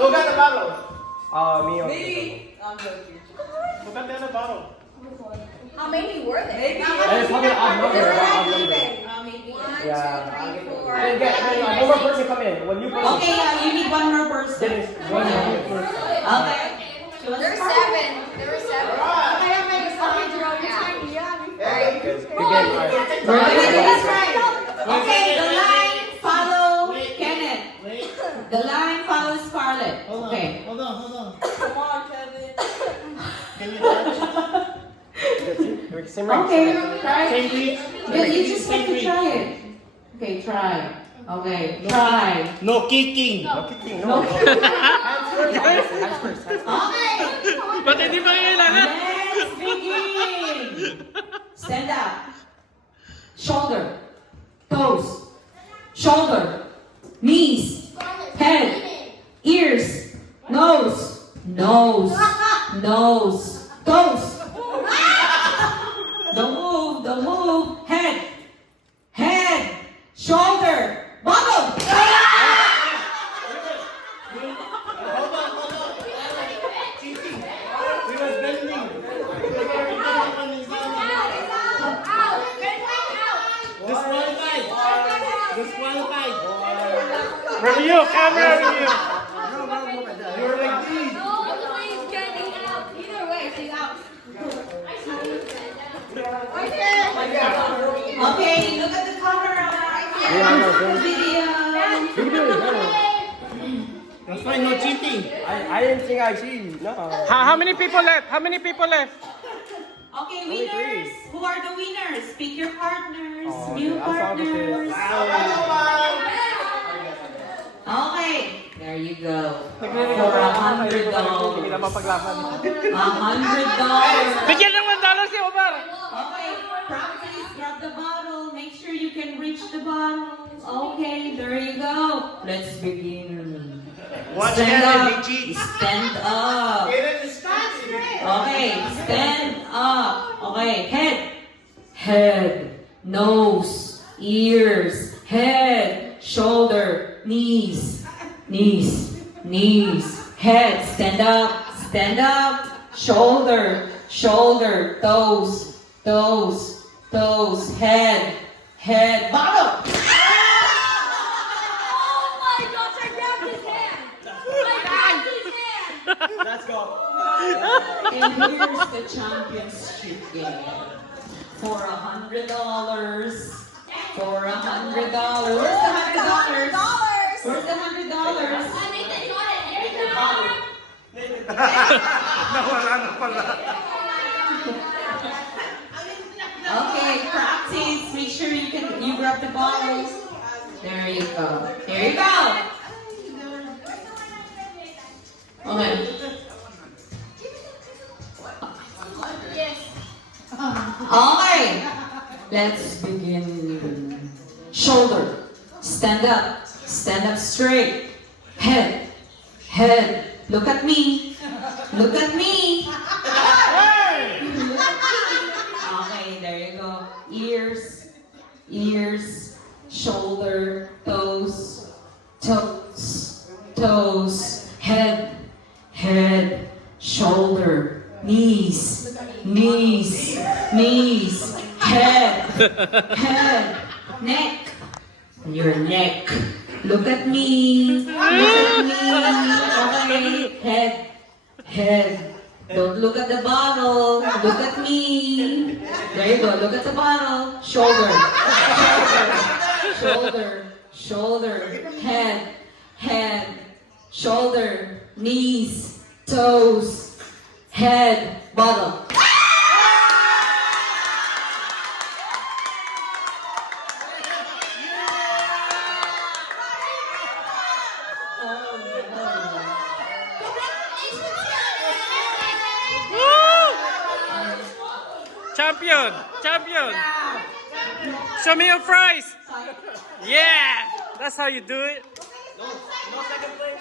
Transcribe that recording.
Who got the bottle? Me. Me. I'm joking. Who got the other bottle? How many were there? Maybe. It's probably odd number. They were Odd like number. even. Maybe. 1, 2, 3, 4. One more person come in. When you come in. Okay, you need one more person. Dennis, one more person. Okay. There were 7. There were 7. Okay, I'm making something to run time. Hey. Okay, the line follow Kenneth. Wait. The line follows Scarlett. Hold on. Okay. Hold on. Come on, Kevin. Can you touch? Same range. Okay, try. Same reach. You just have to try it. Okay, try. Okay, try. No kicking. No kicking. No. Hands first. Okay. Ba't hindi pa kailangan? Let's begin. Stand up. Shoulder. Toes. Shoulder. Knees. Head. Ears. Nose. Nose. Nose. Toes. Don't move. Head. Head. Shoulder. Bottom. Cheating. We was bending. Disqualified. Disqualified. Review, camera review. You were like this. No, he's getting out. Either way, he's out. Okay, look at the camera. Video. That's fine. No cheating. I didn't think I see. No. How many people left? How many people left? Okay, Only winners. three. Who are the winners? Pick your partners. Oh, New okay. I saw the partners. face. Okay, there you go. For Hindi $100. na mapaglaban. $100. Bigyan ng $1 si Omar. Okay, practice. Grab the bottle. Make sure you can reach the bottle. Okay, there you go. Let's begin. Watch Stand Kenneth, up. he cheats. Stand up. Okay, stand up. Okay, head, nose, ears, head, shoulder, knees, head, stand up, shoulder, toes, head, bottom. Oh my gosh, I grabbed his hand. I grabbed his hand. Let's go. And here's the championship game. For $100. For $100. Where's the $100? Where's the $100? Nathan got it. Nathan got it. Nawala na pala. Okay, practice. Make sure you grab the bottles. There you go. There you go. Okay. Yes. Okay. Let's begin. Shoulder. Stand up. Stand up straight. Head. Look at me. Look at me. Okay, there you go. Ears, shoulder, toes, head, shoulder, knees, head, neck, your neck. Look at me. Okay, head. Don't look at the bottle. Look at me. There you go. Look at the bottle. Shoulder. Head. Shoulder. Knees. Toes. Head. Bottle. Champion. Show me your fries. Yeah, that's how you do it. No second place.